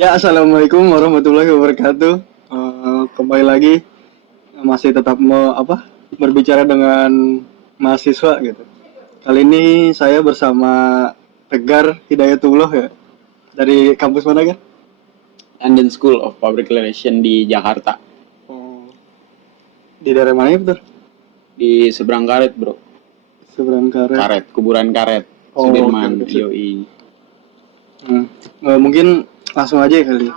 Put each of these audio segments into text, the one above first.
Ya, assalamualaikum warahmatullahi wabarakatuh. Kembali lagi masih tetap berbicara dengan mahasiswa gitu. Kali ini saya bersama Tegar Hidayatullah ya dari kampus mana kan? London School of Public Relations di Jakarta. Oh, di daerah mana ya betul? Di seberang karet, bro. Seberang Karet. Karet, kuburan karet. Oh, Sudirman, oke. yoi. Mungkin langsung aja ya kali.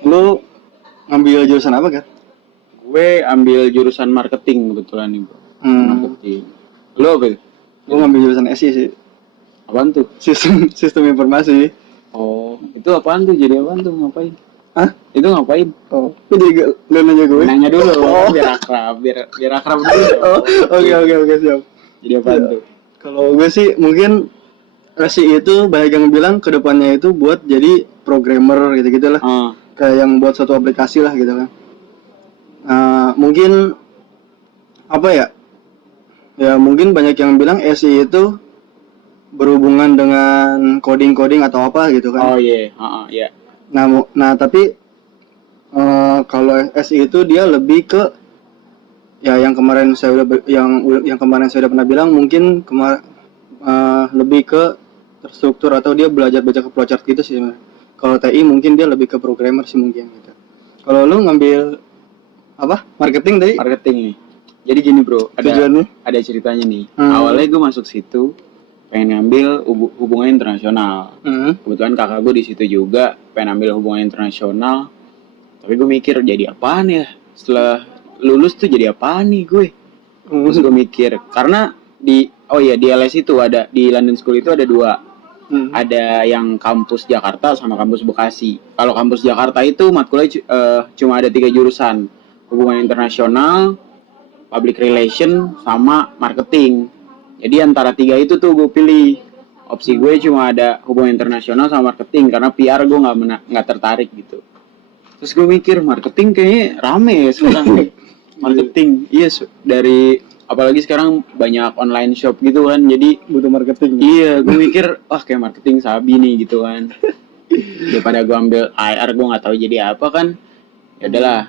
Lu ngambil jurusan apa kan? Gue ambil jurusan marketing kebetulan nih, bro. Marketing. Lo apa? Gue ngambil jurusan SI sih. Apaan tuh? Sistem informasi. Oh, itu apaan tuh? Jadi apaan tuh? Ngapain? Hah? Itu ngapain? Oh, lu jadi lu nanya gue? Nanya dulu, Oh. biar akrab dulu. Oh, oke siap. Jadi apaan tuh? Kalau gue sih mungkin SI itu banyak yang bilang kedepannya itu buat jadi programmer gitu-gitu lah. Kayak yang buat suatu aplikasi lah gitu kan. Mungkin apa ya? Ya mungkin banyak yang bilang SI itu berhubungan dengan coding atau apa gitu kan. Oh iya, iya. Nah tapi kalau SI itu dia lebih ke ya yang kemarin saya udah pernah bilang mungkin lebih ke terstruktur atau dia belajar baca ke flowchart gitu sih. Kalau TI mungkin dia lebih ke programmer sih mungkin gitu. Kalau lu ngambil apa? Marketing tadi? Marketing nih. Jadi gini, bro, ada ceritanya nih. Awalnya gue masuk situ pengen ngambil hubungan internasional. Kebetulan kakak gue di situ juga pengen ambil hubungan internasional. Tapi gue mikir jadi apaan ya? Setelah lulus tuh jadi apaan nih gue? Terus gue mikir karena di LS itu ada di London School itu ada dua. Ada yang kampus Jakarta sama kampus Bekasi. Kalau kampus Jakarta itu matkulnya cuma ada 3 jurusan. Hubungan internasional, public relation, sama marketing. Jadi antara 3 itu tuh gue pilih. Opsi gue cuma ada hubungan internasional sama marketing karena PR gue nggak tertarik gitu. Terus gue mikir marketing kayaknya rame ya sekarang. Marketing, yes, dari apalagi sekarang banyak online shop gitu kan, jadi butuh marketing. Iya, gue mikir kayak marketing sabi nih gitu kan. Daripada gue ambil IR gue nggak tahu jadi apa kan. Ya udahlah.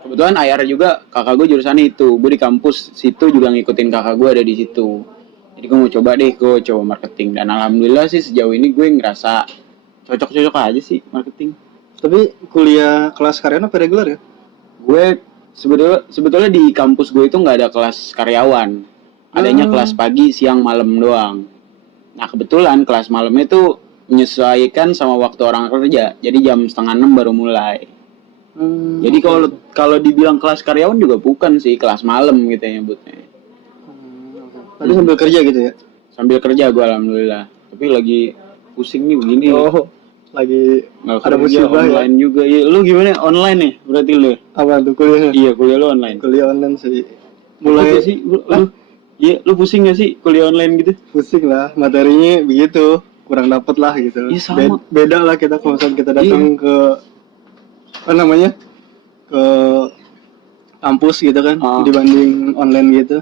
Kebetulan IR juga kakak gue jurusannya itu. Gue di kampus situ juga ngikutin kakak gue ada di situ. Jadi gue mau coba marketing dan alhamdulillah sih sejauh ini gue ngerasa cocok aja sih marketing. Tapi kuliah kelas karyawan apa reguler ya? Gue sebetulnya di kampus gue itu nggak ada kelas karyawan, adanya kelas pagi, siang, malam doang. Nah kebetulan kelas malam itu menyesuaikan sama waktu orang kerja, jadi jam 5:30 baru mulai. Jadi kalau dibilang kelas karyawan juga bukan sih, kelas malam gitu ya nyebutnya. Tadi sambil kerja gitu ya? Sambil kerja gue alhamdulillah, tapi lagi pusing nih begini. Lagi nggak ada musibah online ya? Juga ya. Lu gimana online nih berarti lu? Apa tuh kuliahnya? Iya, kuliah lu online. Kuliah online sih. Mulai sih lu pusing gak sih kuliah online gitu? Pusing lah, materinya begitu, kurang dapet lah gitu. Iya sama. Beda lah kita kalau misalnya kita datang ke ke kampus gitu kan, dibanding online gitu.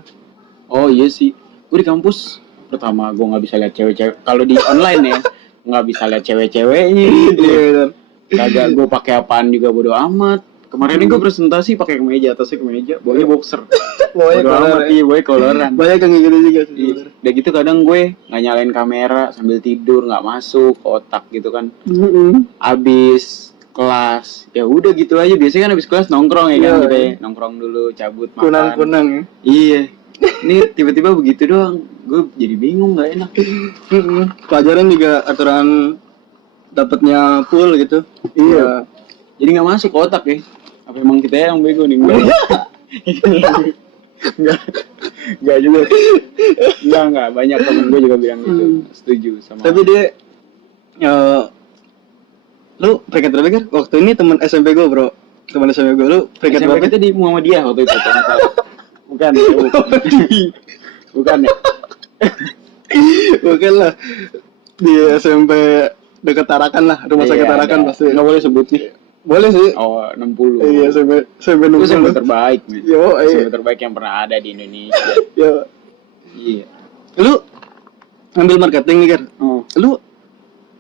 Oh iya sih, gue di kampus pertama gue nggak bisa lihat cewek-cewek. Kalau di online ya nggak bisa lihat cewek-ceweknya. Iya. Kagak, gue pakai apaan juga bodo amat. Kemarin ini gue presentasi pakai kemeja, atasnya kemeja, bawahnya boxer. Bodo amat, iya, bawahnya koloran. Banyak yang gitu juga sih. Iya. Udah gitu kadang gue nggak nyalain kamera sambil tidur, nggak masuk ke otak gitu kan. Abis kelas, ya udah gitu aja. Biasanya kan abis kelas nongkrong ya kan, gitu ya. Nongkrong dulu, cabut, makan. Kunang ya. Iya. Ini tiba-tiba begitu doang, gue jadi bingung, nggak enak. Pelajaran juga aturan dapatnya full gitu. Iya. Jadi nggak masuk ke otak ya. Apa emang kita yang bego nih? Enggak juga. Enggak. Banyak temen gue juga bilang gitu. Setuju sama. Tapi dia, lu peringkat berapa kan? Waktu ini teman SMP gue bro. Teman SMP gue, lu peringkat berapa? SMP di Muhammadiyah waktu itu kalau salah. Bukan ya. Bukan ya. Bukan lah. Di SMP dekat Tarakan lah, rumah sakit Tarakan pasti. Nggak boleh sebutnya. Boleh sih. Oh, 60. Iya, SMP 60. Itu SMP terbaik, men. Yo, SMP terbaik yang pernah ada di Indonesia. Yo. Iya. Lu ngambil marketing nih kan? Lu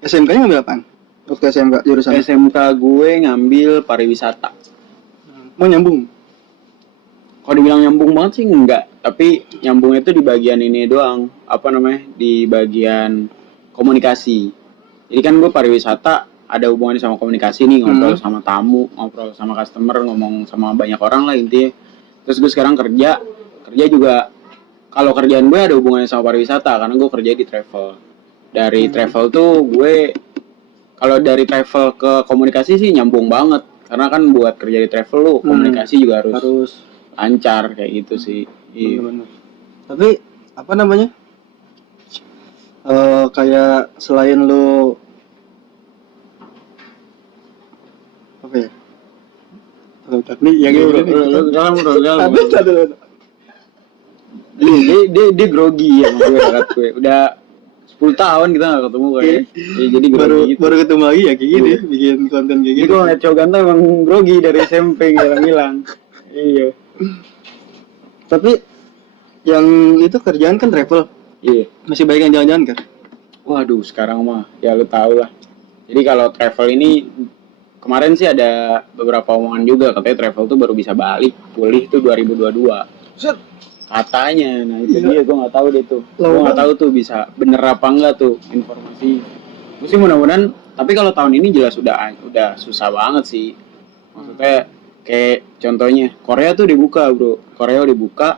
SMK-nya ngambil apaan? Waktu SMK jurusan. SMK gue ngambil pariwisata. Mau nyambung? Kalau dibilang nyambung banget sih enggak, tapi nyambungnya itu di bagian ini doang, apa namanya, di bagian komunikasi. Jadi kan gue pariwisata ada hubungannya sama komunikasi nih, ngobrol sama tamu, ngobrol sama customer, ngomong sama banyak orang lah intinya. Terus gue sekarang kerja juga, kalau kerjaan gue ada hubungannya sama pariwisata karena gue kerja di travel. Dari travel tuh gue, kalau dari travel ke komunikasi sih nyambung banget, karena kan buat kerja di travel lu komunikasi juga harus lancar kayak gitu sih. Iya. Bener-bener. Tapi apa namanya? Kayak selain lo apa ya? Nih yang ini. Dia grogi ya sama gue, dekat gue. Udah 10 tahun kita gak ketemu kayaknya. Jadi grogi gitu. Baru ketemu lagi ya kayak gini, bikin konten kayak Jadi gini. gue ngeliat cowok ganteng emang grogi dari SMP ngilang-ngilang. Iya. Tapi yang itu kerjaan kan travel. Iya. Masih banyak yang jalan-jalan kan? Waduh, sekarang mah ya lu tau lah. Jadi kalau travel ini kemarin sih ada beberapa omongan juga katanya travel tuh baru bisa balik pulih tuh 2022. Set. Katanya, nah itu dia gue nggak tahu deh tuh. Gue nggak tahu tuh bisa bener apa enggak tuh informasi. Gue sih mudah-mudahan. Tapi kalau tahun ini jelas udah susah banget sih. Maksudnya kayak contohnya Korea tuh dibuka bro. Korea udah dibuka.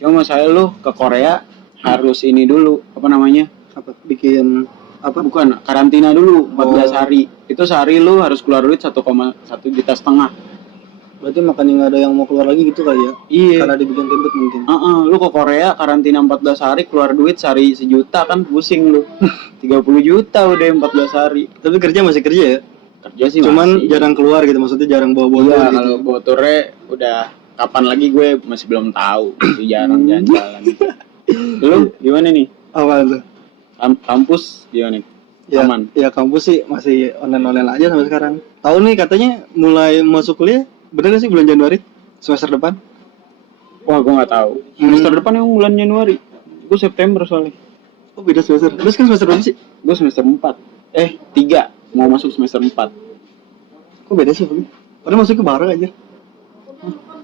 Cuma masalah lu ke Korea harus ini dulu apa namanya? Apa bikin apa? Bukan karantina dulu 14 hari. Itu sehari lu harus keluar duit 1,1 juta setengah. Berarti makanya nggak ada yang mau keluar lagi gitu kali ya? Iya. Karena dibikin ribet mungkin. Lu ke Korea karantina 14 hari keluar duit sehari 1 juta kan pusing lu. 30 juta udah 14 hari. Tapi kerja masih kerja ya? Kerja sih cuman masih. Jarang keluar gitu, maksudnya jarang bawa-bawa Iya, gitu. kalau bawa turnya udah kapan lagi gue masih belum tahu. Masih jarang jalan-jalan. Lu gimana nih? Awal tuh. Kampus gimana nih? Ya, Aman? ya kampus sih masih online-online aja sampai sekarang. Tahu nih katanya mulai masuk kuliah, bener gak sih bulan Januari? Semester depan? Wah, gue nggak tahu. Semester depan yang bulan Januari. Gue September soalnya. Oh beda semester. Terus kan semester berapa sih? Gue semester 4. 3. Mau masuk semester 4. Kok beda sih? Padahal masuknya bareng aja.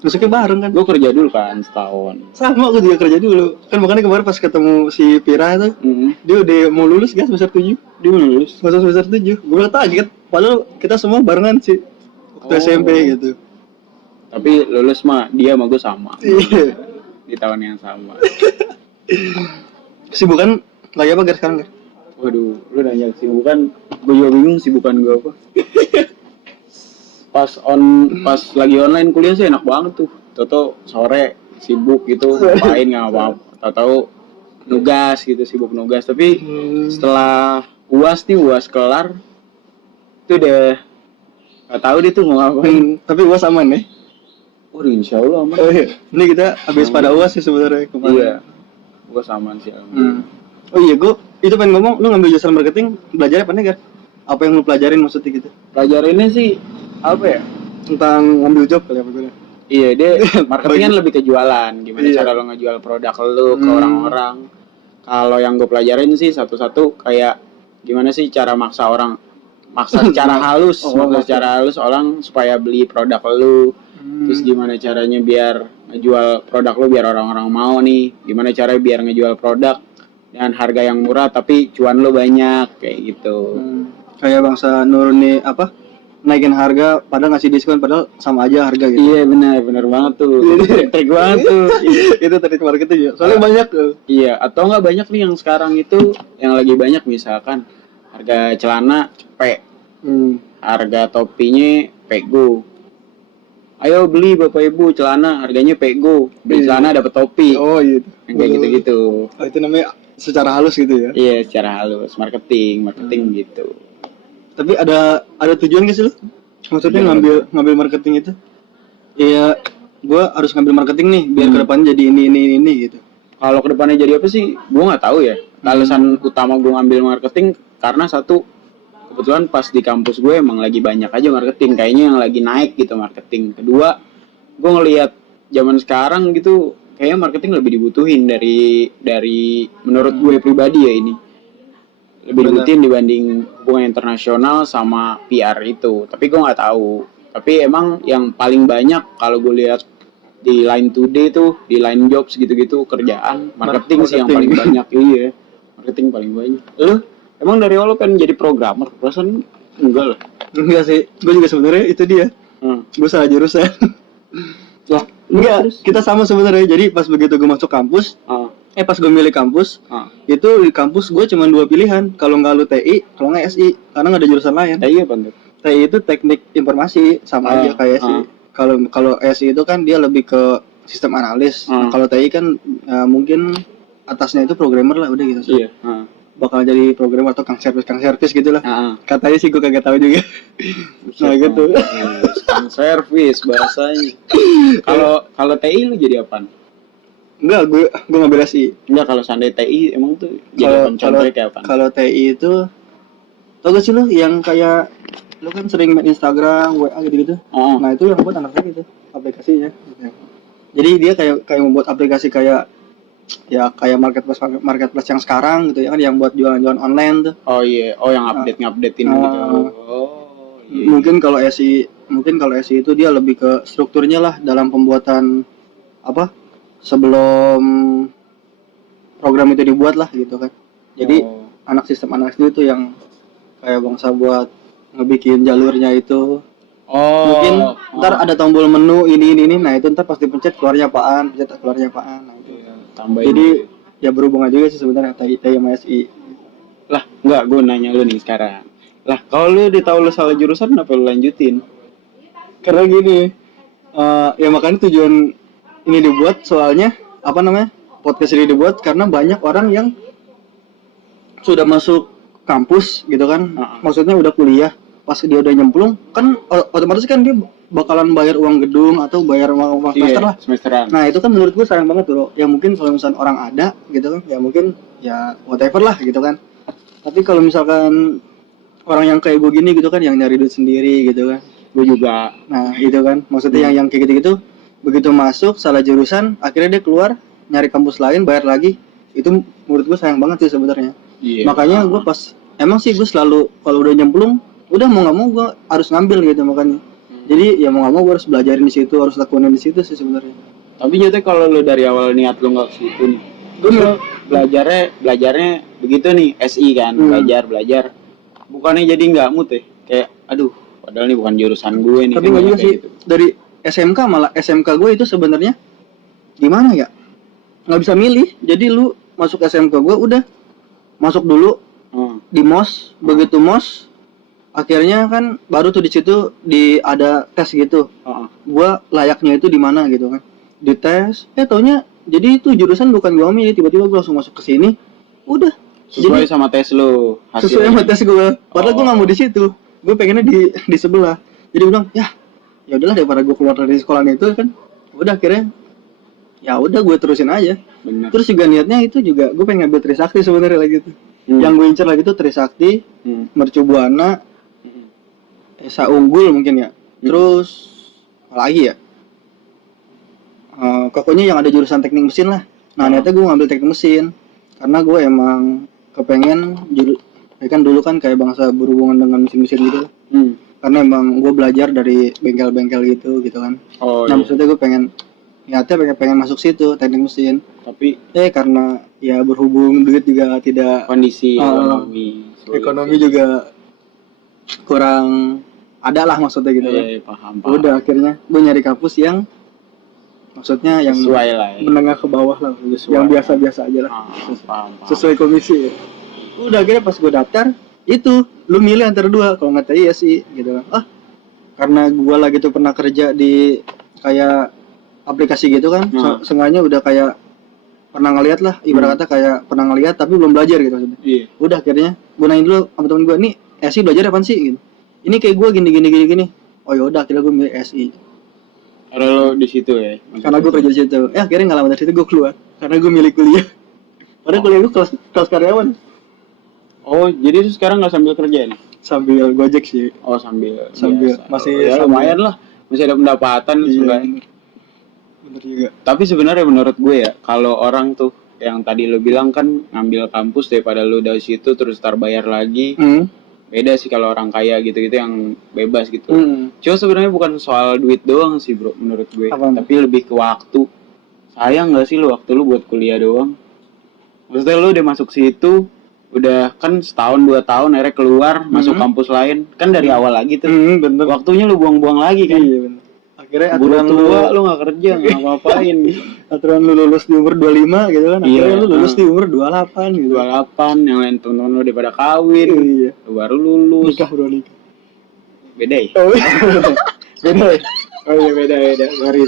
Masuknya bareng kan? Gue kerja dulu kan setahun. Sama, aku juga kerja dulu. Kan makanya kemarin pas ketemu si Pira tuh, dia udah mau lulus kan semester 7. Dia mau lulus. Masuk semester 7. Gue bilang tadi kan, padahal kita semua barengan sih. Waktu SMP gitu. Tapi lulus mah dia sama gue sama. Iya. Di tahun yang sama. Sibukan lagi apa Gar sekarang Gar? Waduh, lu nanya kesibukan, gue juga bingung sibukan gue apa. Pas lagi online kuliah sih enak banget tuh. Toto sore sibuk gitu, ngapain nggak apa-apa. Tahu nugas gitu, sibuk nugas. Tapi setelah UAS kelar, itu udah nggak tahu dia tuh mau ngapain. Tapi UAS aman ya? Waduh, insya Allah aman. Ini kita habis pada UAS sih sebenarnya kemarin. Iya, UAS aman sih. Oh iya, gue itu pengen ngomong, lu ngambil jurusan marketing, belajarnya apa nih Gar? Apa yang lu pelajarin maksudnya gitu? Pelajarannya sih apa ya? Tentang ngambil job kali apa gue? Iya, dia marketing kan lebih ke jualan. Gimana cara lo ngejual produk lo ke orang-orang. Kalau yang gue pelajarin sih satu-satu kayak gimana sih cara maksa secara halus, secara halus orang supaya beli produk lo. Terus gimana caranya biar ngejual produk lo biar orang-orang mau nih. Gimana caranya biar ngejual produk dengan harga yang murah tapi cuan lo banyak kayak gitu. Kayak bangsa nurunin naikin harga padahal ngasih diskon padahal sama aja harga gitu. Iya benar banget tuh. Trik banget tuh. Itu trik marketing ya. Soalnya banyak tuh. Iya, atau enggak banyak nih yang sekarang itu yang lagi banyak misalkan harga celana cepek. Harga topinya pego. Ayo beli Bapak Ibu celana harganya pego. Beli celana dapat topi. Oh iya. Yang kayak gitu-gitu. Oh, itu namanya secara halus gitu ya. Iya, secara halus, marketing gitu. Tapi ada tujuan gak sih lu? Maksudnya ngambil marketing itu? Iya, gue harus ngambil marketing nih biar kedepannya jadi ini gitu. Kalau kedepannya jadi apa sih? Gue nggak tahu ya. Alasan utama gue ngambil marketing karena satu, kebetulan pas di kampus gue emang lagi banyak aja marketing, kayaknya yang lagi naik gitu marketing. Kedua, gue ngelihat zaman sekarang gitu, kayaknya marketing lebih dibutuhin dari menurut gue pribadi ya ini. lebih Benar. rutin dibanding hubungan internasional sama PR itu. Tapi gue nggak tahu. Tapi emang yang paling banyak kalau gue lihat di Line Today tuh, di Line Jobs gitu-gitu kerjaan marketing sih yang paling banyak. Iya, marketing paling banyak. Lu emang dari awal kan jadi programmer? Perasaan enggak lah. Enggak sih, gue juga sebenarnya itu dia. Gue salah jurusan. Lah, Enggak, kita sama sebenarnya. Jadi pas begitu gue masuk kampus, pas gue milih kampus, itu di kampus gue cuma 2 pilihan. Kalau nggak lu TI, kalau nggak SI, karena nggak ada jurusan lain. TI apa tuh? TI itu teknik informasi, sama aja kayak SI. Kalau SI itu kan dia lebih ke sistem analis. Nah, kalau TI kan mungkin atasnya itu programmer lah, udah gitu. Iya. Bakal jadi programmer atau kang servis gitulah. Katanya sih gue kagak tahu juga. Nah gitu. Kang servis bahasanya. Kalau TI lu jadi apaan? Enggak, gue ngambil SI. Enggak, kalau seandainya TI emang tuh jadi contohnya kayak apa? Kalau TI itu tau gak sih lu yang kayak lu kan sering main Instagram, WA gitu-gitu. Nah, itu yang buat anak TI itu aplikasinya. Jadi dia kayak membuat aplikasi kayak marketplace yang sekarang gitu ya kan, yang buat jualan-jualan online tuh. Oh iya, yang updatein gitu. Iya. Mungkin kalau SI itu dia lebih ke strukturnya lah dalam pembuatan apa? Sebelum program itu dibuat lah gitu kan. Jadi anak sistem analis itu yang kayak bangsa buat ngebikin jalurnya itu. Mungkin ntar ada tombol menu ini. Nah itu ntar pasti pencet keluarnya apaan. Nah itu. Tambahin. Jadi ya berhubungan juga sih sebenarnya TI sama SI. Lah, enggak, gue nanya lu nih sekarang. Lah, kalau lu tahu lu salah jurusan, kenapa lu lanjutin? Karena gini, ya makanya tujuan ini dibuat, soalnya podcast ini dibuat karena banyak orang yang sudah masuk kampus gitu kan, maksudnya udah kuliah, pas dia udah nyemplung kan otomatis kan dia bakalan bayar uang gedung atau bayar uang semester lah. Semesteran. Nah itu kan menurut gue sayang banget tuh. Ya mungkin kalau misalnya orang ada gitu kan, ya mungkin ya whatever lah gitu kan. Tapi kalau misalkan orang yang kayak gue gini gitu kan, yang nyari duit sendiri gitu kan, gue juga. Nah itu kan maksudnya yang kayak gitu-gitu, begitu masuk salah jurusan, akhirnya dia keluar nyari kampus lain, bayar lagi. Itu menurut gue sayang banget sih sebenarnya. Makanya gue emang sih gue selalu kalau udah nyemplung, udah mau nggak mau gue harus ngambil gitu makanya. Jadi ya mau nggak mau gue harus belajarin di situ, harus lakuin di situ sih sebenarnya. Tapi jadi kalau lu dari awal niat lu nggak ke situ nih, terus lu belajarnya begitu nih, SI kan, belajar, bukannya jadi nggak mood ya? Kayak aduh, padahal ini bukan jurusan gue nih. Tapi nggak juga sih gitu. Dari SMK, malah SMK gue itu sebenarnya gimana ya, nggak bisa milih. Jadi lu masuk SMK gue udah masuk dulu di MOS, begitu MOS akhirnya kan baru tuh di situ ada tes gitu. Gua layaknya itu di mana gitu kan. Dites, taunya jadi itu jurusan bukan gua milih, tiba-tiba gua langsung masuk ke sini. Udah sesuai sama tes lu hasilnya. Sesuai sama tes gua. Padahal gua nggak mau di situ. Gua pengennya di sebelah. Jadi gua bilang, ya udahlah daripada gua keluar dari sekolah itu kan. Udah akhirnya ya udah gue terusin aja. Bener. Terus juga niatnya itu juga gue pengen ngambil Trisakti sebenarnya lagi tuh. Yang gue incer lagi tuh Trisakti, Mercu Buana, Esa Unggul mungkin ya. Terus apa lagi ya? Pokoknya yang ada jurusan teknik mesin lah. Nah niatnya gue ngambil teknik mesin karena gue emang kepengen kan dulu kan kayak bangsa berhubungan dengan mesin-mesin gitu. Karena emang gue belajar dari bengkel-bengkel gitu kan. Maksudnya gue niatnya pengen masuk situ teknik mesin. Tapi karena ya berhubung duit juga tidak, kondisi ekonomi juga kurang ada lah maksudnya gitu kan. Paham. Udah akhirnya gue nyari kampus yang maksudnya yang sesuai lah ya. Menengah ke bawah lah, yang biasa-biasa aja lah. Paham. Sesuai komisi ya. Udah akhirnya pas gue daftar itu lu milih antara dua, kalau nggak TI ya sih gitu kan. Karena gue lagi tuh pernah kerja di kayak aplikasi gitu kan, sengaja udah kayak pernah ngeliat lah, ibarat kata kayak pernah ngeliat tapi belum belajar gitu maksudnya. Udah akhirnya gue nanya dulu sama temen gue, nih SI belajar apaan sih gitu. Ini kayak gue gini. Oh yaudah akhirnya gue milih SI. Karena lo di situ ya. Karena gue kerja di situ. Akhirnya nggak lama dari situ gue keluar karena gue milih kuliah. Padahal kuliah gue kelas karyawan. Oh jadi itu sekarang nggak sambil kerja nih? Sambil Gojek sih. Oh sambil. Masih ya, lumayan lah, masih ada pendapatan. Bener juga. Tapi sebenarnya menurut gue ya, kalau orang tuh yang tadi lu bilang kan ngambil kampus daripada lu dari situ terus tar bayar lagi. Beda sih kalau orang kaya gitu-gitu yang bebas gitu. Cuma sebenarnya bukan soal duit doang sih bro menurut gue. Tapi lebih ke waktu. Sayang nggak sih lu waktu lu buat kuliah doang? Maksudnya lu udah masuk situ, udah kan setahun 2 tahun akhirnya keluar masuk kampus lain kan dari awal lagi tuh. Bener. Waktunya lu buang-buang lagi kan. Iya bener. Akhirnya Buru aturan tua lu nggak kerja nggak ngapain. aturan lu lulus di umur 25 gitu kan. Akhirnya lu lulus di umur 28 gitu. 28 yang lain teman-teman lu udah pada kawin. Iya. Lu baru lulus. Nikah bro nikah. Beda ya? Oh iya. Beda ya? Oh iya beda. Sorry.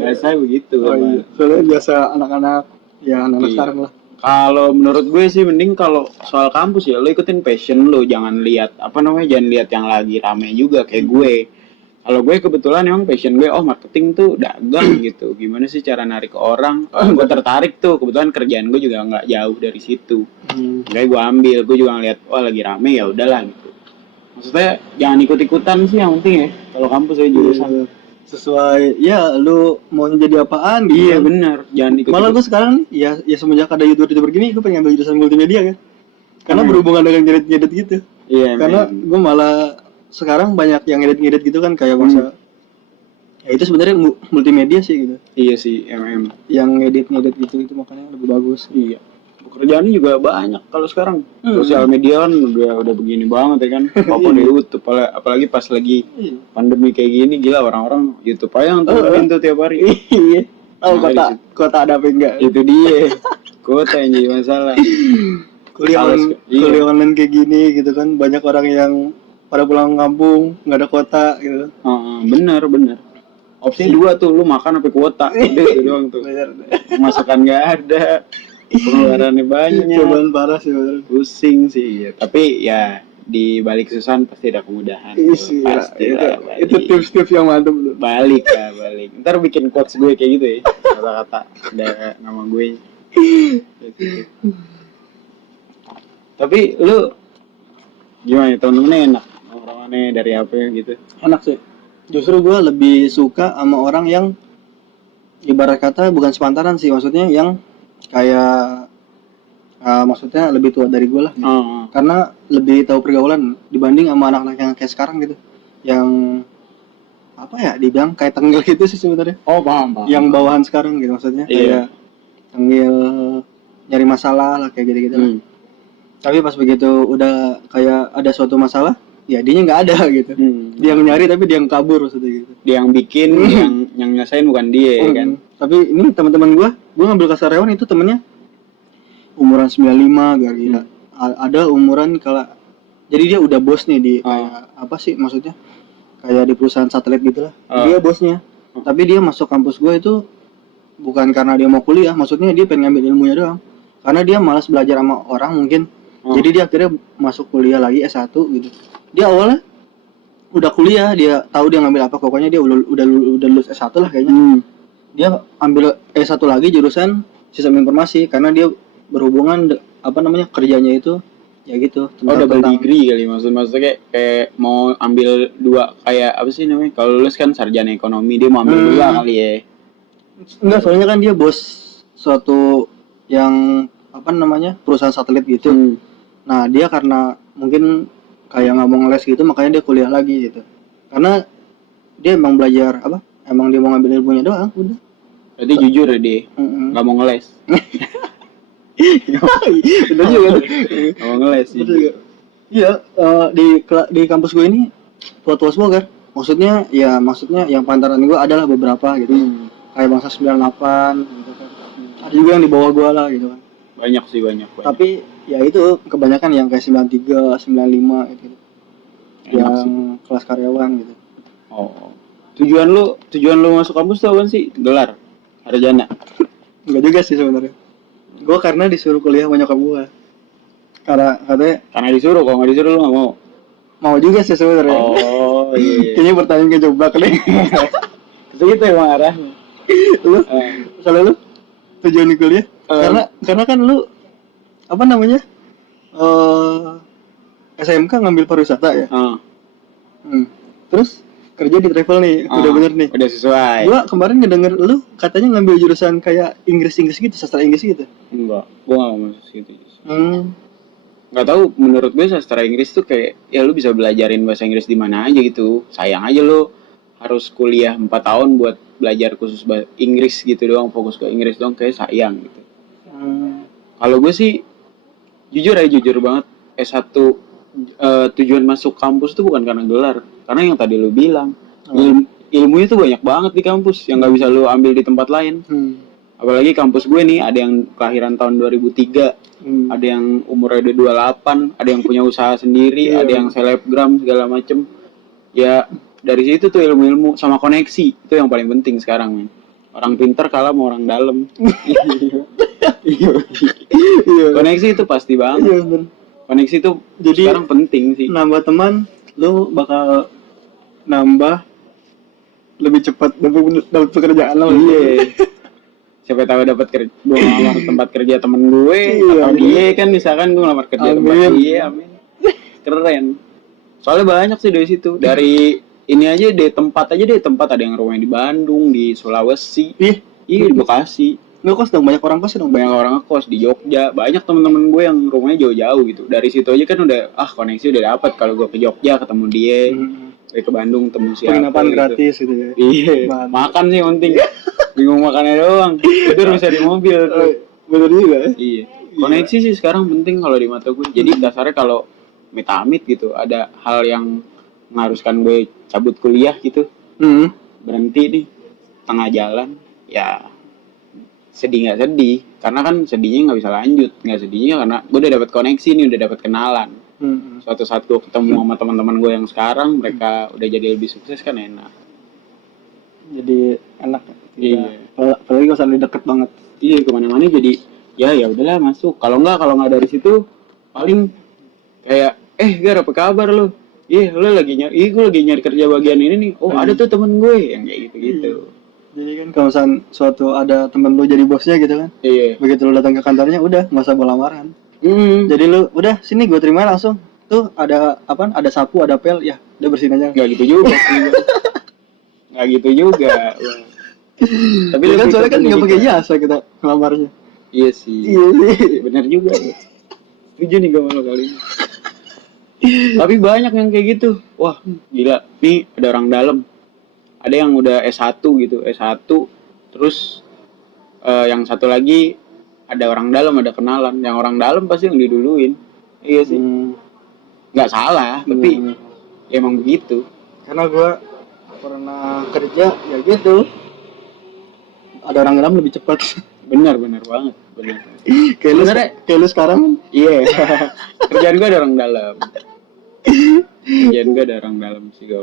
Biasa begitu. Oh iya. Soalnya biasa anak-anak ya anak-anak Iya. sekarang lah. Kalau menurut gue sih mending kalau soal kampus ya lo ikutin passion lo, jangan lihat jangan lihat yang lagi rame juga kayak gue. Kalau gue kebetulan emang passion gue marketing tuh dagang gitu. Gimana sih cara narik orang? Gue tertarik tuh, kebetulan kerjaan gue juga nggak jauh dari situ. Kayak gue ambil, gue juga ngeliat lagi rame ya udahlah gitu. Maksudnya jangan ikut-ikutan sih yang penting ya. Kalau kampus ya jurusan sesuai ya lu mau jadi apaan gitu. Iya kan. benar, jangan ikut. Malah gue sekarang nih ya semenjak ada YouTuber gini gue pengen ambil jurusan multimedia kan. Karena berhubungan dengan ngedit gitu. Iya. Karena gue malah sekarang banyak yang ngedit gitu kan kayak masa ya itu sebenarnya multimedia sih gitu. Iya sih, Yang ngedit gitu itu makanya lebih bagus. Iya. Pekerjaannya juga banyak kalau sekarang. Sosial media kan udah begini banget ya kan. Apapun di YouTube, apalagi pas lagi pandemi kayak gini gila orang-orang YouTube aja nontonin tuh tiap hari. Iya. Oh, kota ada apa enggak? Itu dia. Kota yang jadi masalah. Kuliah online kayak gini gitu kan banyak orang yang pada pulang kampung nggak ada kota gitu. Bener. Opsinya 2 tuh, lu makan sampai kuota. Udah itu doang tuh. Masukan nggak ada. Pengeluarannya banyak. Cobaan parah sih bener. Pusing sih. Tapi ya di balik kesusahan pasti ada kemudahan. Pasti lah. Itu tips-tips yang mantap lu. Balik. Ntar bikin quotes gue kayak gitu ya. Kata-kata ada nama gue. Tapi lu gimana? Temen-temennya enak? Orang-orangnya dari apa gitu? Enak sih. Justru gue lebih suka sama orang yang ibarat kata bukan sepantaran sih, maksudnya yang kayak maksudnya lebih tua dari gue lah gitu. Karena lebih tahu pergaulan dibanding sama anak-anak yang kayak sekarang gitu yang apa ya dibilang kayak tengil gitu sih sebenarnya. Paham. Yang bawahan sekarang gitu maksudnya kayak tengil nyari masalah lah kayak gitu. Tapi pas begitu udah kayak ada suatu masalah ya dia nggak ada gitu. Dia yang nyari tapi dia yang kabur maksudnya gitu. Dia yang bikin yang nyesain bukan dia kan. Tapi ini teman-teman gue ngambil Kasaryawan itu temennya umuran 95 gila. Ada umuran jadi dia udah bos nih di kayak apa sih maksudnya kayak di perusahaan satelit gitu lah. Dia bosnya. Tapi dia masuk kampus gue itu bukan karena dia mau kuliah, maksudnya dia pengen ngambil ilmunya doang. Karena dia malas belajar sama orang mungkin. Jadi dia akhirnya masuk kuliah lagi S1 gitu. Dia awalnya udah kuliah, dia tahu dia ngambil apa, pokoknya dia udah lulus S1 lah kayaknya. Dia ambil S1 lagi jurusan sistem informasi karena dia berhubungan kerjanya itu ya gitu. Double degree kali maksudnya kayak mau ambil 2 kayak apa sih namanya? Kalau lulus kan sarjana ekonomi, dia mau ambil 2 kali ya. Enggak, soalnya kan dia bos suatu yang perusahaan satelit gitu. Nah, dia karena mungkin kayak nggak mau ngeles gitu makanya dia kuliah lagi gitu. Karena dia emang belajar emang dia mau ngambil ilmunya doang udah. Berarti jujur ya dia nggak mau ngeles. Bener juga. Nggak mau ngeles sih. Iya, di kampus gue ini tua-tua semua kan. Maksudnya yang pantaran gue adalah beberapa gitu. Kayak bangsa 98 gitu kan. Ada juga yang di bawah gue lah gitu kan. Banyak. Tapi ya itu kebanyakan yang kayak 93, 95 gitu. Yang kelas karyawan gitu. Tujuan lu masuk kampus tuh kan sih? Gelar sarjana. Enggak juga sih sebenarnya. Gue karena disuruh kuliah sama nyokap gue. Karena disuruh, kalau nggak disuruh lu nggak mau. Mau juga sih sebenarnya. Iya. Kayaknya pertanyaan kejebak nih. Segitu emang arahnya. Kalau lu tujuan di kuliah? Karena kan lu SMK ngambil pariwisata ya. Terus kerja di travel nih, udah bener nih. Udah sesuai. Gua kemarin ngedenger lu katanya ngambil jurusan kayak Inggris gitu, sastra Inggris gitu. Enggak, gua nggak mau masuk situ. Nggak tahu, menurut gue sastra Inggris tuh kayak ya lu bisa belajarin bahasa Inggris di mana aja gitu. Sayang aja lu harus kuliah 4 tahun buat belajar khusus Inggris gitu doang, fokus ke Inggris doang, kayak sayang gitu. Kalau gue sih jujur banget S1 tujuan masuk kampus tuh bukan karena gelar, karena yang tadi lu bilang ilmunya tuh banyak banget di kampus yang nggak bisa lu ambil di tempat lain. Apalagi kampus gue nih ada yang kelahiran tahun 2003, ada yang umurnya udah 28, ada yang punya usaha sendiri, ada yang selebgram segala macem. Ya dari situ tuh ilmu-ilmu sama koneksi itu yang paling penting sekarang, men. Orang pintar kalah sama orang dalam. Koneksi itu pasti banget. Koneksi itu jadi sekarang penting sih. Nambah teman, lu bakal nambah lebih cepat dapat pekerjaan lo. Siapa tahu dapat kerja, gue ngelamar tempat kerja temen gue, atau dia kan misalkan gue ngelamar kerja tempat dia, amin. Keren. Soalnya banyak sih dari situ. Dari ini aja deh tempat ada yang rumahnya di Bandung, di Sulawesi, di Bekasi. Ngekos dong, banyak orang kos dong. Banyak orang ngekos di Jogja. Banyak temen-temen gue yang rumahnya jauh-jauh gitu. Dari situ aja kan udah koneksi udah dapat. Kalau gue ke Jogja ketemu dia, ke Bandung ketemu siapa. Penginapan gitu. Gratis gitu ya. Iya. Makan sih yang penting. Bingung makannya doang. Itu bisa di mobil tuh. Bener juga ya? Iya. Koneksi sih sekarang penting kalau di mata gue. Jadi dasarnya kalau amit-amit gitu, ada hal yang mengharuskan gue cabut kuliah gitu, berhenti nih tengah jalan, ya sedih nggak sedih, karena kan sedihnya nggak bisa lanjut, nggak sedihnya karena gue udah dapat koneksi nih, udah dapat kenalan. Suatu saat gue ketemu sama teman-teman gue yang sekarang, mereka udah jadi lebih sukses kan enak. Jadi enak. Iya. Apalagi kalau sampai deket banget. Iya, kemana-mana jadi ya udahlah masuk. Kalau nggak dari situ paling kayak gak apa kabar lu? Iya, lu lagi nyari, gue lagi nyari kerja bagian ini nih. Oh, ada tuh temen gue yang kayak gitu. Jadi kan kalau misalnya suatu ada temen lu jadi bosnya gitu kan. Iya. Begitu lu datang ke kantornya udah nggak usah bawa lamaran. Jadi lu udah sini gue terima langsung. Tuh ada apa? Ada sapu, ada pel, ya udah bersihin aja. Gak gitu juga sih. Gak gitu juga. Tapi kan soalnya kan nggak pakai jasa kita ngelamarnya. Iya sih. Bener juga. Setuju nih gue malu kali ini. Tapi banyak yang kayak gitu. Wah, gila. Nih ada orang dalam. Ada yang udah S1 gitu, S1. Terus yang satu lagi ada orang dalam, ada kenalan. Yang orang dalam pasti yang diduluin. Iya sih. Nggak salah, tapi ya emang begitu. Karena gue pernah kerja ya gitu. Ada orang dalam lebih cepat. Benar banget. Benar. Kayak lu sekarang? Iya. Kerjaan gue ada orang dalam. Sih gue.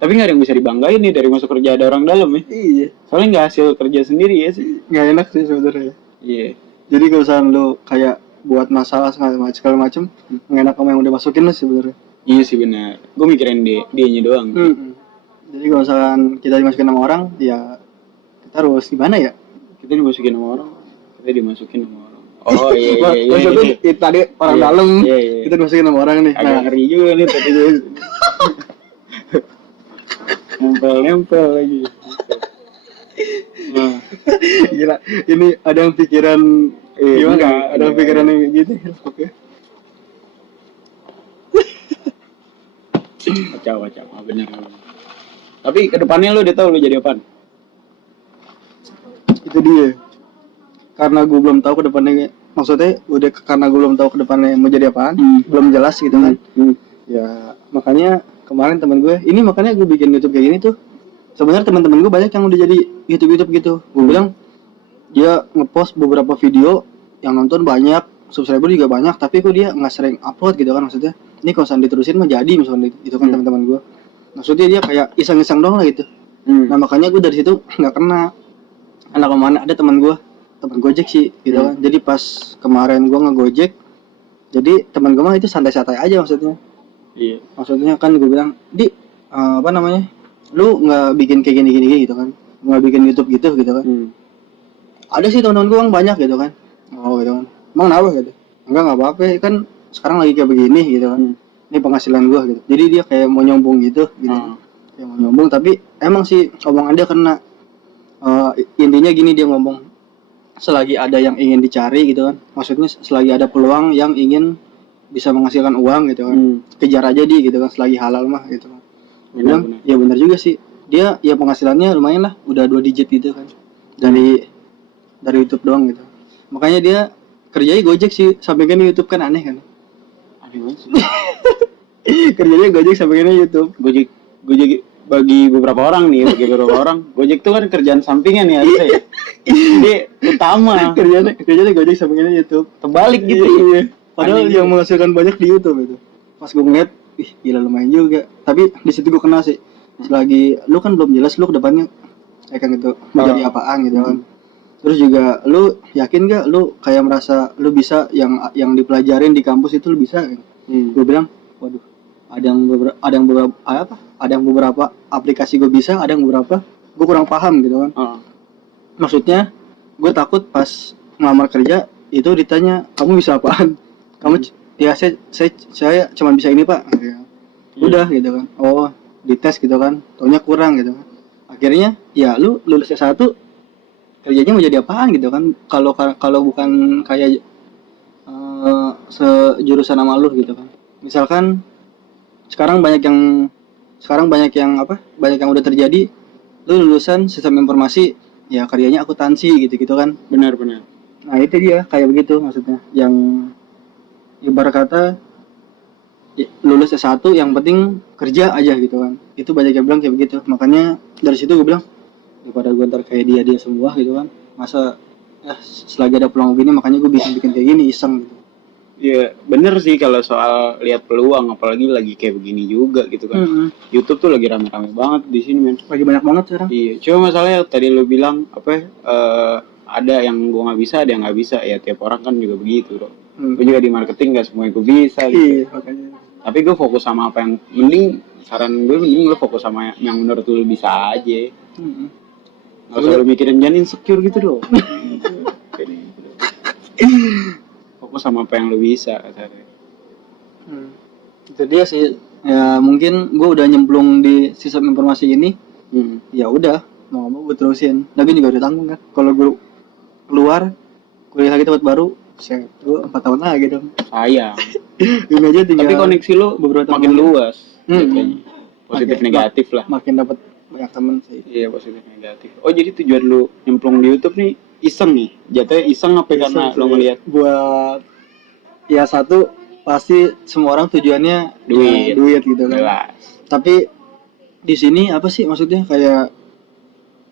Tapi nggak ada yang bisa dibanggain nih dari masuk kerja ada orang dalam ya. Iya. Soalnya nggak hasil kerja sendiri ya sih. Nggak enak sih sebenarnya. Iya. Jadi kalau misalnya lu kayak buat masalah segala macem, nggak enak sama yang udah masukin lu sebenarnya. Iya sih benar. Gue mikirin dianya doang. Jadi kalau misalnya kita dimasukin sama orang, ya kita harus gimana ya? Kita dimasukin sama orang. Oh iya. Maksudnya tadi orang dalam, kita dimasukin sama orang nih. Agak ngeri juga nih tadi gue. Nempel lagi. Gila, ini ada yang pikiran gimana? Ada yang pikiran yang gitu. Oke. Kacau, bener. Tapi kedepannya lu udah tahu lu jadi apaan? Itu dia. Karena gue belum tahu kedepannya, maksudnya karena gue belum tahu kedepannya mau jadi apaan, belum jelas gitu kan. Ya makanya kemarin teman gue, ini makanya gue bikin YouTube kayak gini tuh. Sebenarnya teman-teman gue banyak yang udah jadi YouTube gitu. Gue bilang dia ngepost beberapa video yang nonton banyak, subscriber juga banyak, tapi kok dia nggak sering upload gitu kan maksudnya. Ini kalau misalnya diterusin mah jadi misalnya itu kan teman-teman gue. Maksudnya dia kayak iseng-iseng doang lah gitu. Nah makanya gue dari situ nggak kena. Anak kemana ada teman Gojek sih gitu kan. Jadi pas kemarin gue ngegojek, jadi teman gue mah itu santai-santai aja maksudnya. Iya. Maksudnya kan gue bilang, apa namanya? Lu nggak bikin kayak gini gitu kan? Nggak bikin YouTube gitu kan? Ada sih teman-teman gue yang banyak gitu kan. Oh gitu kan. Emang kenapa gitu? Enggak apa-apa kan sekarang lagi kayak begini gitu kan. Ini penghasilan gue gitu. Jadi dia kayak mau nyombong gitu. Yang mau nyombong, tapi emang sih omongan dia kena. Intinya gini, dia ngomong selagi ada yang ingin dicari gitu kan, maksudnya selagi ada peluang yang ingin bisa menghasilkan uang gitu kan, kejar aja di gitu kan, selagi halal mah gitu kan. Benar. Ya benar juga sih, dia ya penghasilannya lumayan lah, udah 2 digit gitu kan, dari YouTube doang gitu. Makanya dia kerjanya Gojek sih, sampingan YouTube kan, aneh kan. Aneh banget sih. Kerjanya Gojek sampingannya YouTube. Gojek bagi beberapa orang nih, Gojek tuh kan kerjaan sampingan ya, harusnya. Jadi utama. kerjanya Gojek sampingannya YouTube. Terbalik gitu. Iya. Padahal yang menghasilkan banyak di YouTube itu. Pas gue ngeliat, gila lumayan juga. Tapi di situ gue kena sih. Selagi lu kan belum jelas lu kedepannya kan gitu mau jadi apaan gitu kan. Terus juga lu yakin gak lu kayak merasa lu bisa yang dipelajarin di kampus itu lu bisa kan? Gue bilang, waduh, ada yang beberapa aplikasi gue bisa, ada yang beberapa gue kurang paham gitu kan. Maksudnya gue takut pas ngelamar kerja itu ditanya kamu bisa apaan, kamu ya saya cuma bisa ini pak, udah gitu kan. Oh, dites gitu kan, taunya kurang gitu kan. Akhirnya ya lu lulus S1 kerjanya mau jadi apaan gitu kan, kalau bukan kayak sejurusan sama lu gitu kan. Misalkan sekarang banyak yang udah terjadi, lu lulusan sistem informasi ya karyanya akuntansi gitu kan. Benar. Nah itu dia kayak begitu maksudnya, yang ibarat kata lulus S1 yang penting kerja aja gitu kan. Itu banyak yang bilang kayak begitu. Makanya dari situ gue bilang, daripada gue ntar kayak dia semua gitu kan, masa selagi ada peluang begini, makanya gue bikin kayak gini iseng gitu. Ya bener sih kalau soal lihat peluang, apalagi lagi kayak begini juga gitu kan. YouTube tuh lagi rame-rame banget di sini, men. Lagi banyak banget sekarang. Iya, cuma masalahnya tadi lu bilang ada yang gua nggak bisa, ada yang nggak bisa. Ya tiap orang kan juga begitu, bro. Gue juga di marketing nggak semuanya gue bisa gitu. Iya, makanya. Tapi gue fokus sama apa yang saran gue mending lu fokus sama yang menurut lu bisa aja. Nggak usah lu mikirin jangan insecure gitu dong. Fokus sama apa yang lu bisa katanya. Itu dia sih. Ya mungkin gue udah nyemplung di sistem informasi ini. Ya udah, mau gue terusin. Tapi juga udah tanggung kan. Kalau gue keluar kuliah lagi tempat baru, gue 4 tahun lagi dong. Sayang. Ini aja tinggal. Tapi koneksi lu makin luas. Positif negatif lah. Makin dapat banyak temen sih. Iya, positif negatif. Oh, jadi tujuan lu nyemplung di YouTube nih iseng nih? Jatuhnya iseng apa karena lo ngeliat? Buat ya satu, pasti semua orang tujuannya duit gitu kan. Jelas. Tapi di sini apa sih maksudnya, kayak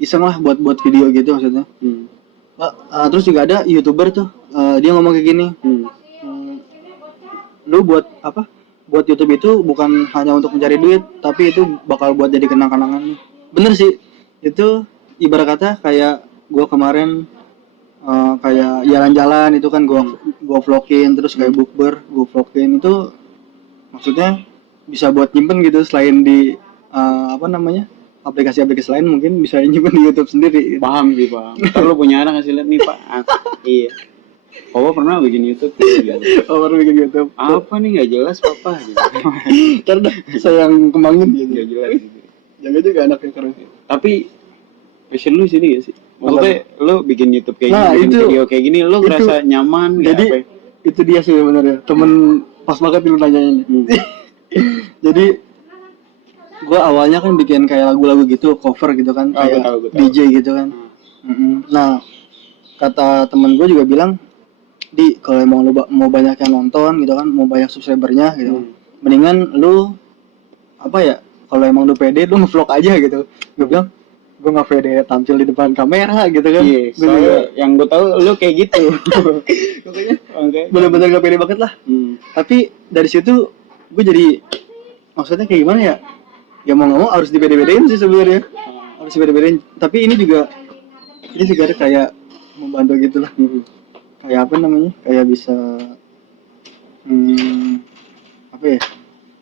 iseng lah buat video gitu maksudnya. Terus juga ada YouTuber tuh, dia ngomong kayak gini. Lu buat apa? Buat YouTube itu bukan hanya untuk mencari duit, tapi itu bakal buat jadi kenang-kenangan. Bener sih. Itu ibarat kata kayak gua kemarin kayak jalan-jalan itu kan gua vlogin, terus kayak bukber gua vlogin, itu maksudnya bisa buat nyimpen gitu, selain di aplikasi-aplikasi lain mungkin bisa nyimpen di YouTube sendiri gitu. Paham sih, paham. Kalau punya anak kasih lihat nih Pak. Iya. Papa pernah bikin YouTube gitu. Pernah bikin YouTube. Apa nih nggak jelas Papa gitu. Karena saya yang kembangin gitu. Nggak jelas gitu. Jaga juga anaknya keren. Tapi passion lu sini gak sih? Maksudnya lu bikin YouTube kayak gini, itu, video kayak gini, lu ngerasa nyaman gak? Jadi itu dia sih sebenarnya. Temen pas banget lu nanya ini. Jadi gua awalnya kan bikin kayak lagu-lagu gitu, cover gitu kan, kayak gua tahu. DJ gitu kan. Nah, kata temen gue juga bilang, di kalau emang lu mau banyak yang nonton gitu kan, mau banyak subscribernya gitu, mendingan lu kalau emang lu pede lu nge-vlog aja gitu. Gue bilang, gue nggak pede tampil di depan kamera gitu kan. Iya, soalnya yang gue tahu lu kayak gitu. Pokoknya bener-bener nggak pede banget lah. Tapi dari situ gue jadi, maksudnya kayak gimana ya, ya mau nggak mau harus dipede-pedein sih sebenarnya. Harus dipede-pedein. Tapi ini juga kayak membantu gitulah. Kayak apa namanya, kayak bisa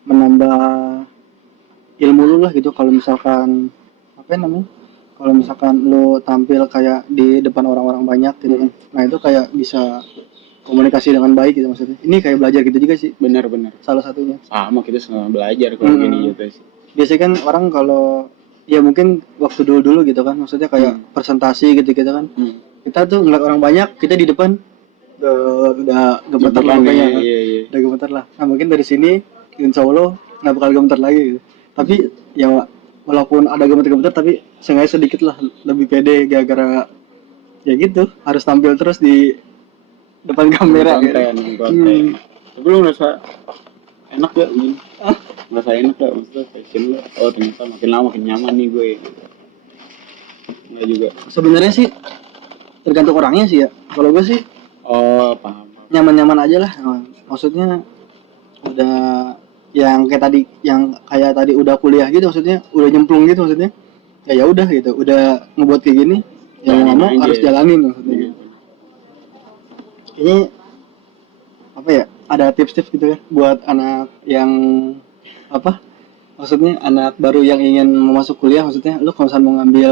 menambah ilmu lu lah gitu. Kalau misalkan kalau misalkan lu tampil kayak di depan orang-orang banyak gitu kan, nah itu kayak bisa komunikasi dengan baik gitu maksudnya. Ini kayak belajar gitu juga sih. Benar. Salah satunya. Sama kita semua belajar kalau gini gitu sih. biasanya kan orang kalau ya mungkin waktu dulu gitu kan, maksudnya kayak presentasi gitu kan, kita tuh ngeliat orang banyak, kita di depan udah gemeter lah pokoknya kan. Iya. Udah gemeter lah. Nah mungkin dari sini insya Allah nggak bakal gemeter lagi gitu. Tapi ya walaupun ada gemeter-gemeter tapi sengaja sedikit lah lebih pede gara-gara ya gitu harus tampil terus di depan kamera konten. Tapi lu ngerasa enak gak gini? Ngerasa enak gak maksudnya fashion lu? Oh ternyata makin lama makin nyaman nih gue. Enggak juga. Sebenarnya sih tergantung orangnya sih ya. Kalau gue sih paham. Nyaman-nyaman aja lah. Maksudnya udah yang kayak tadi udah kuliah gitu, maksudnya udah nyemplung gitu maksudnya. Ya udah gitu, udah ngebuat kayak gini, yang nggak mau harus jalanin maksudnya. Ini apa ya? Ada tips-tips gitu ya buat anak yang apa? Maksudnya anak baru yang ingin masuk kuliah, maksudnya lu kalau misalnya mau ngambil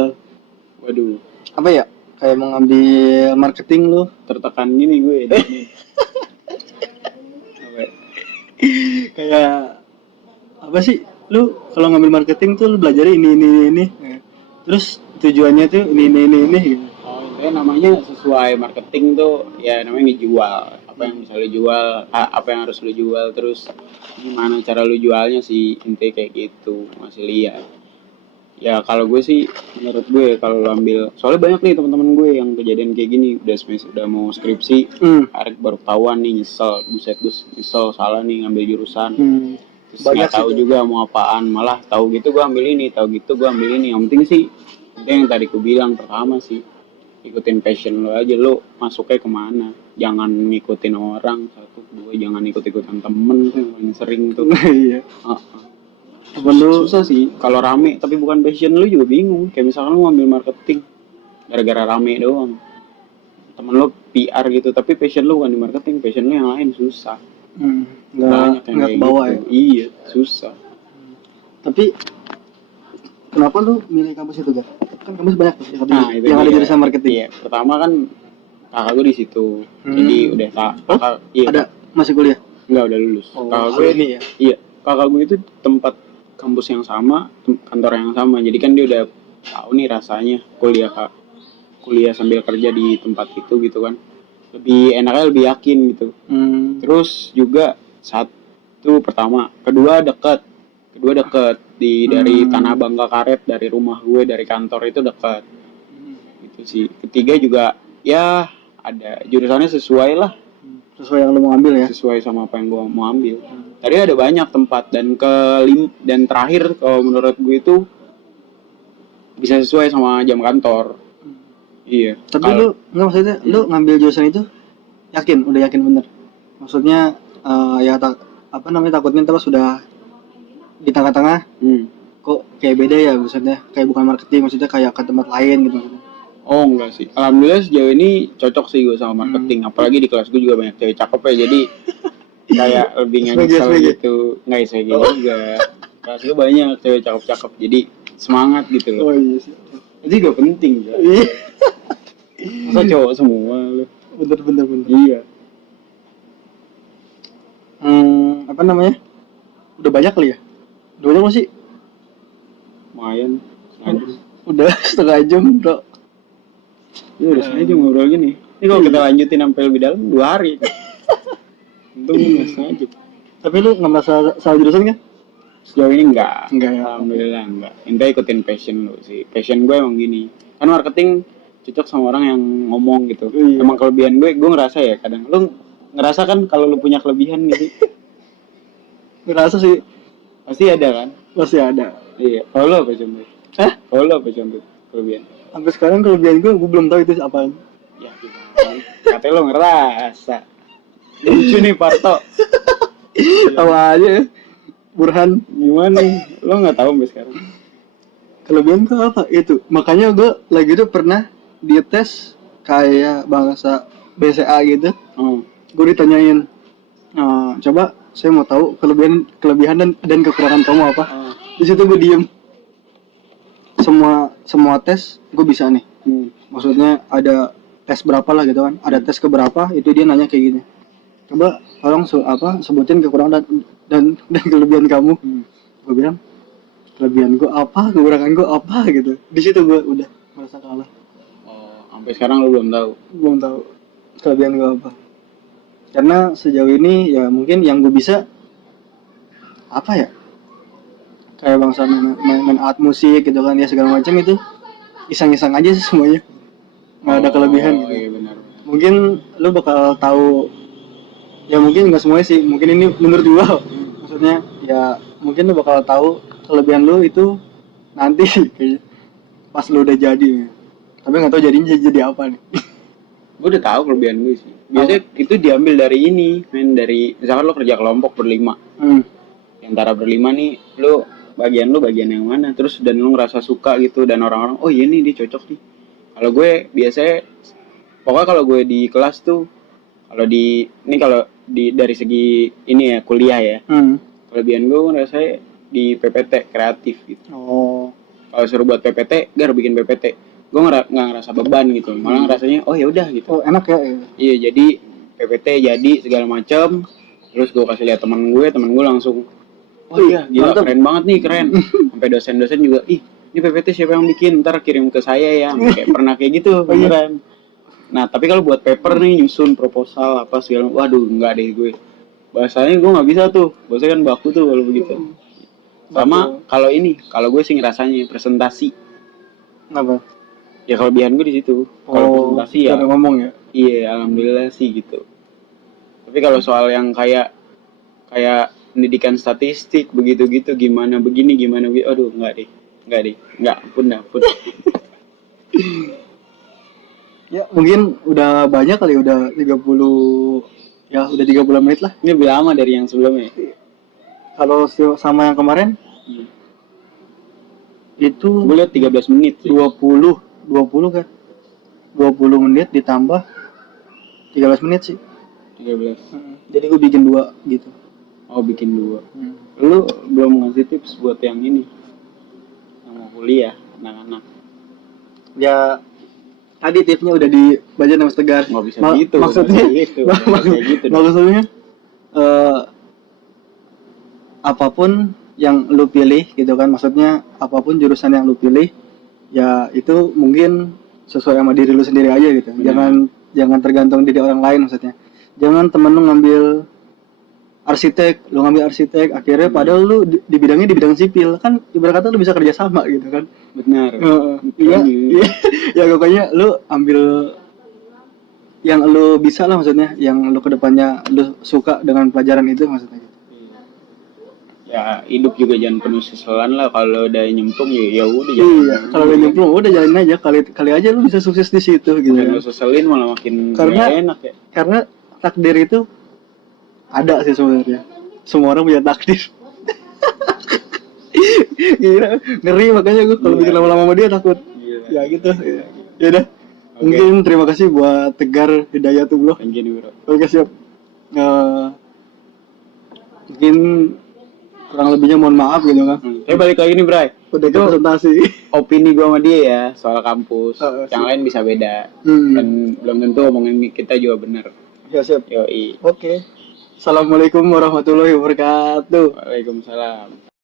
apa ya? Kayak mau ngambil marketing lu tertekan gini gue. Kayak apa sih? Lu kalau ngambil marketing tuh lu belajar ini. Terus tujuannya tuh ini gitu. Namanya sesuai marketing tuh ya namanya ngejual. Apa yang bisa lu jual, apa yang harus lu jual, terus gimana cara lu jualnya sih, intinya kayak gitu. Masih lihat. Ya kalau gue sih menurut gue kalau lu ambil, soalnya banyak nih teman-teman gue yang kejadian kayak gini, udah mau skripsi, hari baru ketahuan nih, nyesel, buset gue nyesel salah nih ngambil jurusan. Terus nggak tahu juga mau apaan, malah tahu gitu gue ambil ini, yang penting sih yang tadi gue bilang pertama sih ikutin passion lo aja, lo masuknya kemana, jangan ngikutin orang, satu dua jangan ikut-ikutan temen tuh yang paling sering tuh. Iya. Susah sih kalau rame tapi bukan passion lu juga bingung. Kayak misalkan lu ngambil marketing gara-gara rame doang, temen lu PR gitu tapi passion lu bukan di marketing, passion lu yang lain, susah. Banyak yang kayak kebawa gitu. Iya susah. Tapi kenapa lu milih kampus itu kan? Kan kampus banyak tuh yang ada jurusan marketing. Iya, pertama kan kakak gue di situ, jadi udah kakak. Iya. Ada masih kuliah? Enggak, udah lulus. Kakak gue ini ya. Iya, kakak gue itu tempat kampus yang sama, kantor yang sama. Jadi kan dia udah tahu nih rasanya kuliah sambil kerja di tempat itu gitu kan. Lebih enaknya, lebih yakin gitu. Terus juga pertama, kedua dekat dari Tanah Abang ke Karet, dari rumah gue, dari kantor itu dekat. Gitu sih. Ketiga juga ya ada jurusannya sesuai lah. Sesuai yang lo mau ambil ya? Sesuai sama apa yang gue mau ambil. Tadi ada banyak tempat dan terakhir kalau menurut gue itu bisa sesuai sama jam kantor. Iya. Tapi lu nggak, maksudnya lu ngambil jurusan itu udah yakin bener? Maksudnya takutnya ntar sudah di tengah-tengah kok kayak beda ya, maksudnya kayak bukan marketing, maksudnya kayak ke tempat lain gitu maksudnya. Oh enggak sih, alhamdulillah sejauh ini cocok sih gue sama marketing. Apalagi di kelas gue juga banyak cewek cakep ya, jadi kayak lebih ngesel gitu. Nggak bisa gitu juga, kelas gue banyak cewek cakep-cakep, jadi semangat gitu loh. Oh iya sih, itu juga penting ya. Masa cowok semua lu. Bener. Iya. Apa namanya, udah banyak kali ya? Udah banyak masih? Lumayan, udah setengah jam bro. Ya udah setengah jam ngobrol gini. Ini kalau kita lanjutin sampai lebih dalam 2 hari. Untung nggak sengaja. Tapi lu nggak merasa salah jurusan kan? Sejauh ini enggak ya? Alhamdulillah enggak. Intinya ikutin passion lu sih. Passion gue emang gini. Kan marketing cocok sama orang yang ngomong gitu. Iya. Emang kelebihan gue ngerasa ya kadang. Lu ngerasa kan kalau lu punya kelebihan gitu? Ngerasa sih. Pasti ada kan? Pasti ada. Iya. Kalau lu apa contoh? Kalau lu apa contoh kelebihan? Sampai sekarang kelebihan gue belum tahu itu apaan. Ya gimana? Katanya lo ngerasa. Lucu nih Parto. Tahu aja ya. Burhan gimana nih? Lo nggak tahu sampai sekarang. Kelebihan tuh apa? Itu. Makanya gue lagi tuh pernah dites kayak bahasa BCA gitu. Gue ditanyain, coba saya mau tahu kelebihan dan kekurangan kamu apa. Di situ gue diem. Semua tes gue bisa nih. Maksudnya ada tes berapa lah gitu kan. Ada tes keberapa itu dia nanya kayak gini. Coba tolong sebutin kekurangan dan kelebihan kamu. Gue bilang kelebihan gue apa, kekurangan gue apa gitu. Di situ gue udah merasa kalah. Oh, sampai sekarang lu belum tahu. Belum tahu kelebihan gue apa. Karena sejauh ini ya mungkin yang gue bisa apa ya? Kayak bangsa main alat musik gitu kan ya segala macam itu iseng-iseng aja sih semuanya. Nggak ada kelebihan gitu. Iya benar. Mungkin lu bakal tahu ya mungkin nggak semuanya sih. Mungkin ini menurut gua maksudnya ya mungkin lu bakal tahu kelebihan lu itu nanti kayaknya pas lu udah jadi. Tapi nggak tahu jadinya jadi apa nih. Gue udah tahu kelebihan gue sih. Biasanya itu diambil dari ini, dari misalkan lo kerja kelompok berlima. Antara berlima nih, lu bagian yang mana, terus dan lu ngerasa suka gitu dan orang-orang oh iya nih dia cocok nih. Kalau gue biasanya pokoknya kalau gue di kelas tuh kalau dari segi ini ya kuliah ya. Kelebihan gue ngerasa di PPT kreatif gitu. Oh. Kalau suruh buat PPT, gue harus bikin PPT. Gue nggak ngerasa beban gitu, malah ngerasanya oh ya udah gitu. Oh enak ya. Iya jadi PPT jadi segala macam, terus gue kasih lihat teman gue langsung oh iya gila keren banget nih keren. Sampai dosen-dosen juga ih ini PPT siapa yang bikin, ntar kirim ke saya ya. Kayak pernah kayak gitu beneran. Nah tapi kalau buat paper nih nyusun proposal apa segala, waduh nggak deh gue. Bahasanya gue nggak bisa tuh, bahasanya kan baku tuh kalau begitu. Sama kalau gue sih ngerasanya presentasi. Apa? Ya kelebihan gue di situ. Kalau presentasi ya. Ngomong ya. Iya, alhamdulillah sih gitu. Tapi kalau soal yang kayak pendidikan statistik begitu-gitu gimana begini, aduh enggak deh. Enggak, pun. Ya, mungkin udah banyak kali udah 30 ya, udah 30 menit lah. Ini lebih lama dari yang sebelumnya. Kalau sama yang kemarin itu gue lihat 13 menit sih. 20 kan 20 menit ditambah 13 menit sih 13. Jadi gue bikin 2 gitu. Oh bikin 2. Lu belum ngasih tips buat yang ini yang mau kuliah anak-anak. Ya tadi tipsnya udah dibaca sama Tegar. Nggak bisa gitu maksudnya gitu. maksudnya apapun yang lu pilih gitu kan, maksudnya apapun jurusan yang lu pilih ya itu mungkin sesuai sama diri lu sendiri aja gitu. Jangan tergantung diri orang lain maksudnya. Jangan temen lu ngambil arsitek, lu ngambil arsitek akhirnya padahal lu di bidangnya di bidang sipil kan ibarat kata lu bisa kerja sama gitu kan. Benar. Iya. Ya pokoknya lu ambil yang lu bisa lah maksudnya, yang lu kedepannya lu suka dengan pelajaran itu maksudnya gitu. Ya hidup juga jangan penuh seselan lah, kalau udah nyemplung ya udah iya kalau udah nyemplung udah jalanin aja, kali aja lu bisa sukses di situ gitu kan. Kalau seselin malah makin enak ya, karena takdir itu ada sih sebenarnya, semua orang punya takdir. Gila, ngeri makanya gue kalau bikin lama-lama sama dia takut. Ya gitu ya udah. Mungkin terima kasih buat Tegar Hidayatullah. Thank you bro. Oke siap. Mungkin kurang lebihnya mohon maaf gitu kan. Balik lagi nih Bray. Udah presentasi. Opini gua sama dia ya soal kampus. Yang lain bisa beda. Dan belum tentu omongan kita juga benar. Ya siap. Yoi. Oke. Assalamualaikum warahmatullahi wabarakatuh. Waalaikumsalam.